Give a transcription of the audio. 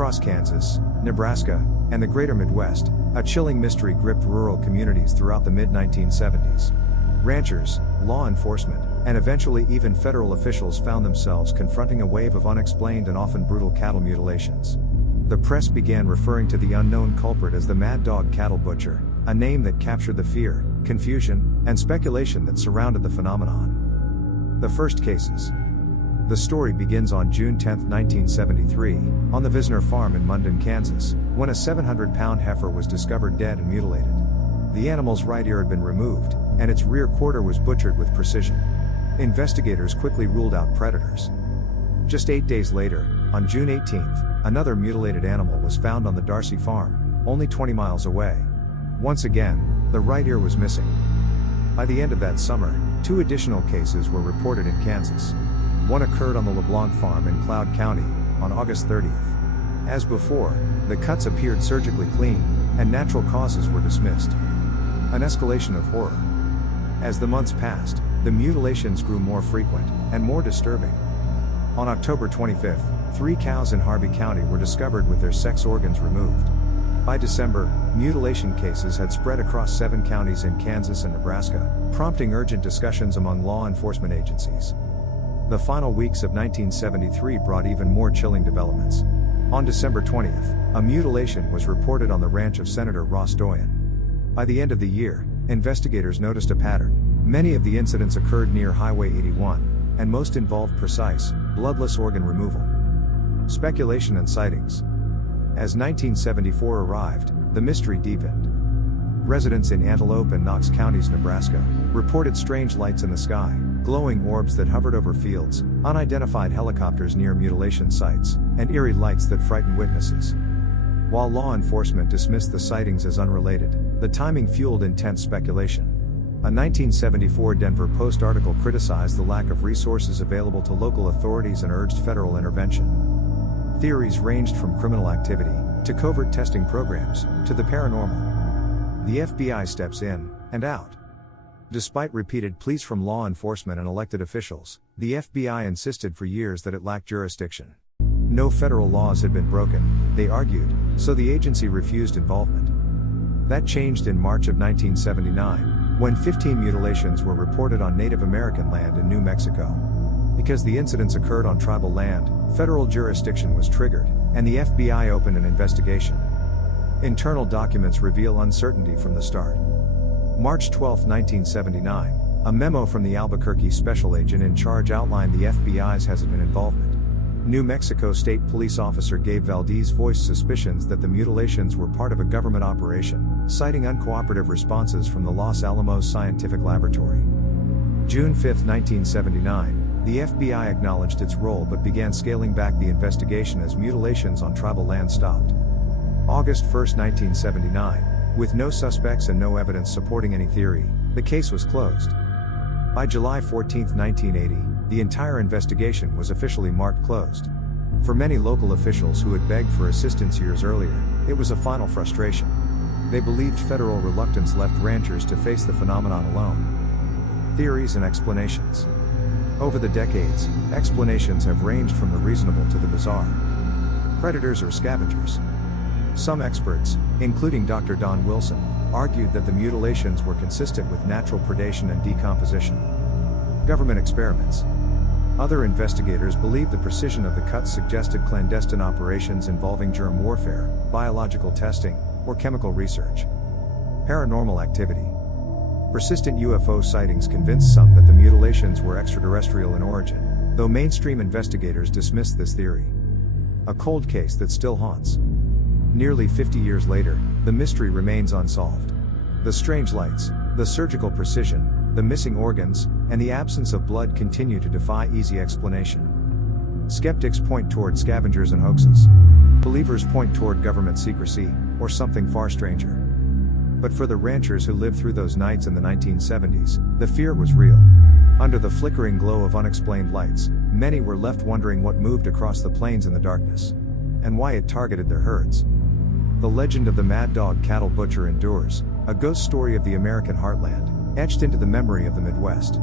Across Kansas, Nebraska, and the greater Midwest, a chilling mystery gripped rural communities throughout the mid-1970s. Ranchers, law enforcement, and eventually even federal officials found themselves confronting a wave of unexplained and often brutal cattle mutilations. The press began referring to the unknown culprit as the Mad Dog Cattle Butcher, a name that captured the fear, confusion, and speculation that surrounded the phenomenon. The first cases. The story begins on June 10, 1973, on the Visner farm in Munden, Kansas, when a 700-pound heifer was discovered dead and mutilated. The animal's right ear had been removed, and its rear quarter was butchered with precision. Investigators quickly ruled out predators. Just 8 days later, on June 18th, another mutilated animal was found on the Darcy farm, only 20 miles away. Once again, the right ear was missing. By the end of that summer, 2 additional cases were reported in Kansas. One occurred on the LeBlanc farm in Cloud County, on August 30th. As before, the cuts appeared surgically clean, and natural causes were dismissed. An escalation of horror. As the months passed, the mutilations grew more frequent, and more disturbing. On October 25th, 3 cows in Harvey County were discovered with their sex organs removed. By December, mutilation cases had spread across 7 counties in Kansas and Nebraska, prompting urgent discussions among law enforcement agencies. The final weeks of 1973 brought even more chilling developments. On December 20th, a mutilation was reported on the ranch of Senator Ross Doyen. By the end of the year, investigators noticed a pattern. Many of the incidents occurred near Highway 81, and most involved precise, bloodless organ removal. Speculation and sightings. As 1974 arrived, the mystery deepened. Residents in Antelope and Knox counties, Nebraska, reported strange lights in the sky, glowing orbs that hovered over fields, unidentified helicopters near mutilation sites, and eerie lights that frightened witnesses. While law enforcement dismissed the sightings as unrelated, the timing fueled intense speculation. A 1974 Denver Post article criticized the lack of resources available to local authorities and urged federal intervention. Theories ranged from criminal activity, to covert testing programs, to the paranormal. The FBI steps in, and out. Despite repeated pleas from law enforcement and elected officials, the FBI insisted for years that it lacked jurisdiction. No federal laws had been broken, they argued, so the agency refused involvement. That changed in March of 1979, when 15 mutilations were reported on Native American land in New Mexico. Because the incidents occurred on tribal land, federal jurisdiction was triggered, and the FBI opened an investigation. Internal documents reveal uncertainty from the start. March 12, 1979, a memo from the Albuquerque special agent in charge outlined the FBI's hesitant involvement. New Mexico State Police officer Gabe Valdez voiced suspicions that the mutilations were part of a government operation, citing uncooperative responses from the Los Alamos Scientific Laboratory. June 5, 1979, the FBI acknowledged its role but began scaling back the investigation as mutilations on tribal land stopped. August 1, 1979, with no suspects and no evidence supporting any theory, the case was closed. By July 14, 1980, the entire investigation was officially marked closed. For many local officials who had begged for assistance years earlier, it was a final frustration. They believed federal reluctance left ranchers to face the phenomenon alone. Theories and explanations. Over the decades, explanations have ranged from the reasonable to the bizarre. Predators or scavengers. Some experts, including Dr. Don Wilson, argued that the mutilations were consistent with natural predation and decomposition. Government experiments. Other investigators believed the precision of the cuts suggested clandestine operations involving germ warfare, biological testing, or chemical research. Paranormal activity. Persistent UFO sightings convinced some that the mutilations were extraterrestrial in origin, though mainstream investigators dismissed this theory. A cold case that still haunts. Nearly 50 years later, the mystery remains unsolved. The strange lights, the surgical precision, the missing organs, and the absence of blood continue to defy easy explanation. Skeptics point toward scavengers and hoaxes. Believers point toward government secrecy, or something far stranger. But for the ranchers who lived through those nights in the 1970s, the fear was real. Under the flickering glow of unexplained lights, many were left wondering what moved across the plains in the darkness, and why it targeted their herds. The legend of the Mad Dog Cattle Butcher endures, a ghost story of the American heartland, etched into the memory of the Midwest.